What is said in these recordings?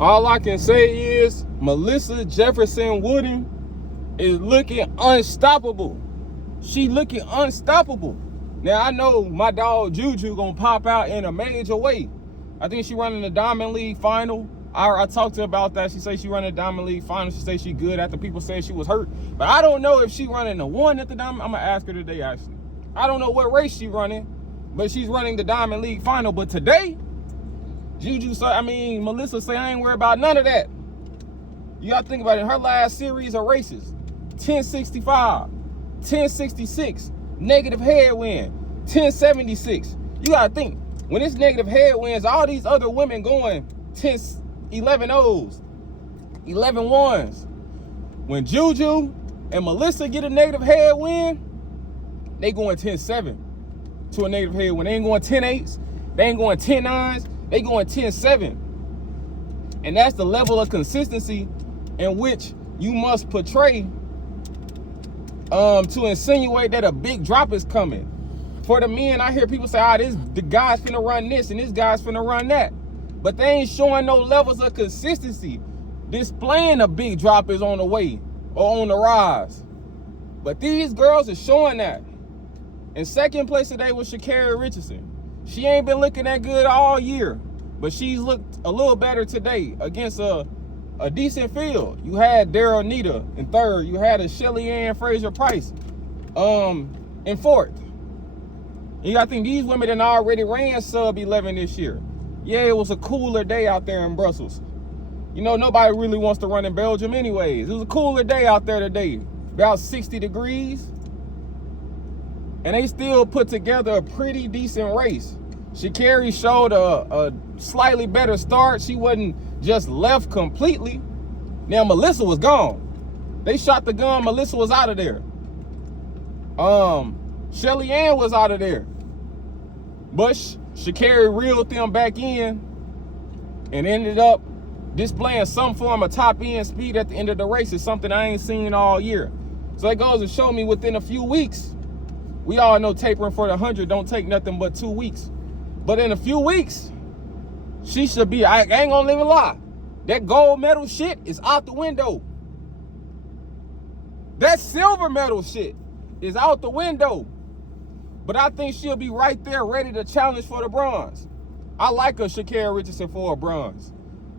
All I can say is Melissa Jefferson Wooden is looking unstoppable. She looking unstoppable. Now, I know my dog Juju gonna pop out in a major way. I think she running the Diamond League final. I talked to her about that. She say she running the Diamond League final. She say she good after people say she was hurt. But I don't know if she running the one at the Diamond. I'm gonna ask her today, actually. I don't know what race she running, but she's running the Diamond League final. But today, Melissa say I ain't worried about none of that. You gotta think about it. Her last series of races, 1065, 1066, negative headwind, 1076. You gotta think, when it's negative headwinds, all these other women going 10, 11 O's, 11 1s. When Juju and Melissa get a negative headwind, they going 10-7 to a negative headwind. They ain't going 10-8s, they ain't going 10-9s, they going 10-7. And that's the level of consistency in which you must portray to insinuate that a big drop is coming. For the men, I hear people say, the guy's finna run this and this guy's finna run that. But they ain't showing no levels of consistency, displaying a big drop is on the way or on the rise. But these girls are showing that. In second place today was Sha'Carri Richardson. She ain't been looking that good all year, but she's looked a little better today against a decent field. You had Daryl Nita in third. You had a Shelly and Fraser Pryce in fourth. You gotta think these women done already ran sub 11 this year. Yeah, it was a cooler day out there in Brussels. You know, nobody really wants to run in Belgium anyways. It was a cooler day out there today, about 60 degrees. And they still put together a pretty decent race. Sha'Carri showed a slightly better start. She wasn't just left completely. Now, Melissa was gone. They shot the gun. Melissa was out of there. Shelly Ann was out of there. But Sha'Carri reeled them back in and ended up displaying some form of top end speed at the end of the race. Is something I ain't seen all year. So that goes to show me within a few weeks, we all know tapering for the 100 don't take nothing but 2 weeks. But in a few weeks, she should be, I ain't gonna even lie, that gold medal shit is out the window. That silver medal shit is out the window. But I think she'll be right there ready to challenge for the bronze. I like a Sha'Carri Richardson for a bronze.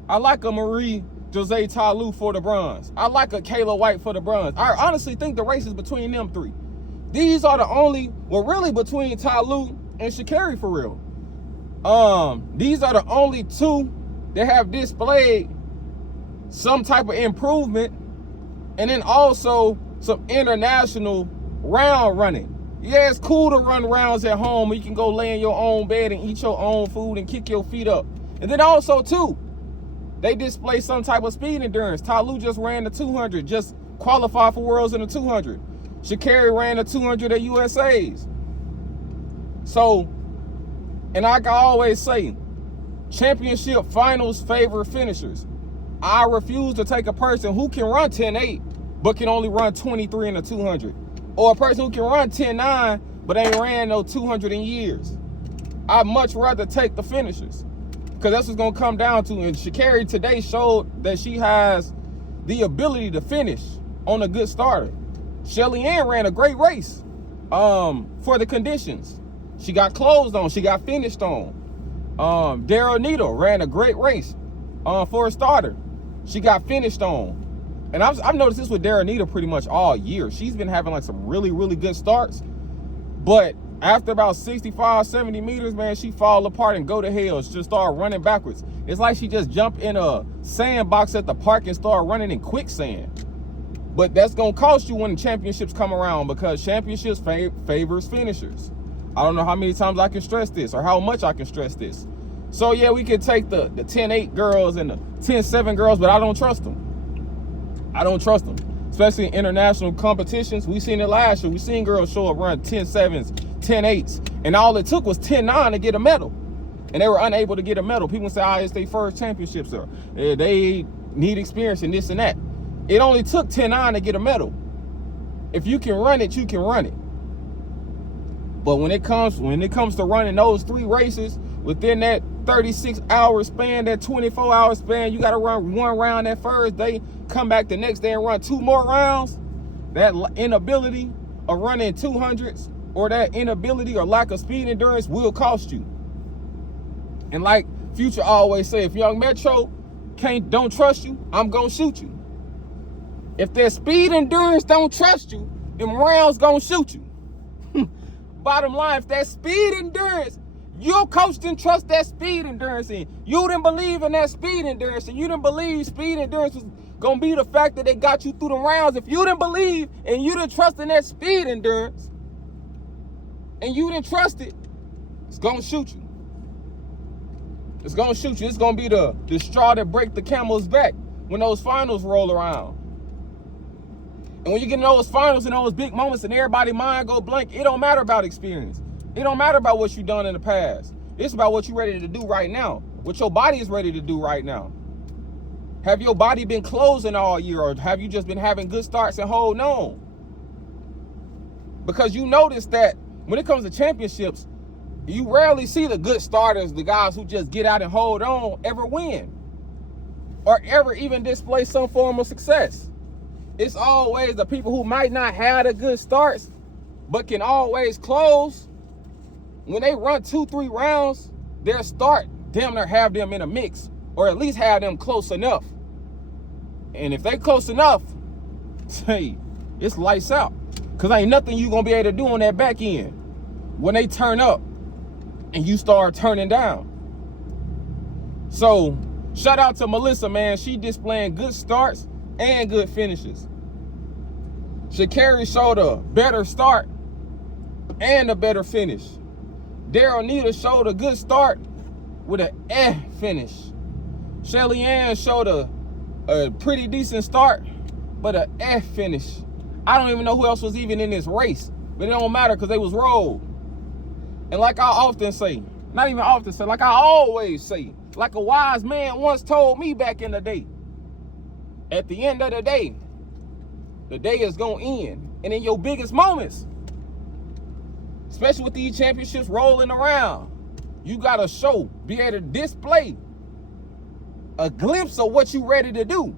I like a Marie Jose Talou for the bronze. I like a Kayla White for the bronze. I honestly think the race is between them three. These are the only, well, really between Talou and Sha'Carri for real. These are the only two that have displayed some type of improvement, and then also some international round running. Yeah, it's cool to run rounds at home where you can go lay in your own bed and eat your own food and kick your feet up. And then also too, they display some type of speed endurance. Talou just ran the 200, just qualified for Worlds in the 200. Sha'Carri ran the 200 at USA's. So, and I can always say, championship finals favor finishers. I refuse to take a person who can run 10.8 but can only run 23 in the 200. Or a person who can run 10.9 but ain't ran no 200 in years. I'd much rather take the finishers, because that's what's going to come down to. And Sha'Carri today showed that she has the ability to finish on a good starter. Shelly Ann ran a great race for the conditions. She got closed on. She got finished on. Daryl Nita ran a great race for a starter. She got finished on. And I've noticed this with Daryl Nita pretty much all year. She's been having like some really, really good starts. But after about 65, 70 meters, man, she fall apart and go to hell. She just start running backwards. It's like she just jumped in a sandbox at the park and start running in quicksand. But that's going to cost you when the championships come around, because championships favors finishers. I don't know how many times I can stress this or how much I can stress this. So, yeah, we could take the 10-8 girls and the 10-7 girls, but I don't trust them. I don't trust them, especially in international competitions. We seen it last year. We seen girls show up run 10-7s, 10-8s, and all it took was 10-9 to get a medal. And they were unable to get a medal. People say, it's their first championships, or they need experience in this and that. It only took 10-9 to get a medal. If you can run it, you can run it. But when it comes to running those three races within that 36-hour span, that 24-hour span, you got to run one round that first day, come back the next day and run 2 more rounds. That inability of running 200s or that inability or lack of speed endurance will cost you. And like Future always say, if Young Metro don't trust you, I'm gonna shoot you. If their speed endurance don't trust you, them rounds gonna shoot you. Bottom line, if that speed endurance, your coach didn't trust that speed endurance in. You didn't believe in that speed endurance, and you didn't believe speed endurance was gonna be the fact that they got you through the rounds. If you didn't believe and you didn't trust in that speed endurance, and you didn't trust it, it's gonna shoot you. It's gonna shoot you. It's gonna be the straw that break the camel's back when those finals roll around. And when you get in those finals and those big moments and everybody's mind go blank, it don't matter about experience. It don't matter about what you done in the past. It's about what you're ready to do right now. What your body is ready to do right now. Have your body been closing all year, or have you just been having good starts and holding on? Because you notice that when it comes to championships, you rarely see the good starters, the guys who just get out and hold on, ever win. Or ever even display some form of success. It's always the people who might not have the good starts, but can always close. When they run 2-3 rounds, their start damn near have them in a mix, or at least have them close enough. And if they close enough, hey, it's lights out. Because ain't nothing you going to be able to do on that back end when they turn up and you start turning down. So, shout out to Melissa, man. She displaying good starts and good finishes. Sha'Carri showed a better start and a better finish. Daryl Nita showed a good start with an finish. Shelly showed a pretty decent start, but an finish. I don't even know who else was even in this race, but it don't matter because they was rolled. And like I often say, not even often say, like I always say, like a wise man once told me back in the day, at the end of the day is going to end. And in your biggest moments, especially with these championships rolling around, you got to show, be able to display a glimpse of what you ready to do.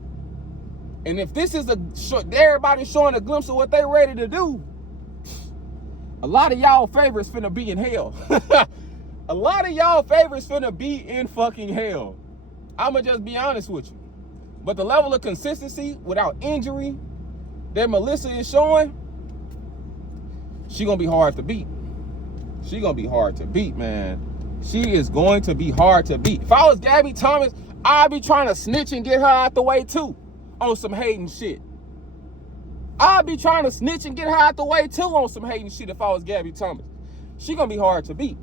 And if this is everybody showing a glimpse of what they ready to do, a lot of y'all favorites finna be in hell. A lot of y'all favorites finna be in fucking hell. I'ma just be honest with you. But the level of consistency without injury that Melissa is showing, she gonna be hard to beat. She gonna be hard to beat, man. She is going to be hard to beat. If I was Gabby Thomas, I'd be trying to snitch and get her out the way too on some hating shit. I'd be trying to snitch and get her out the way too on some hating shit if I was Gabby Thomas. She gonna be hard to beat.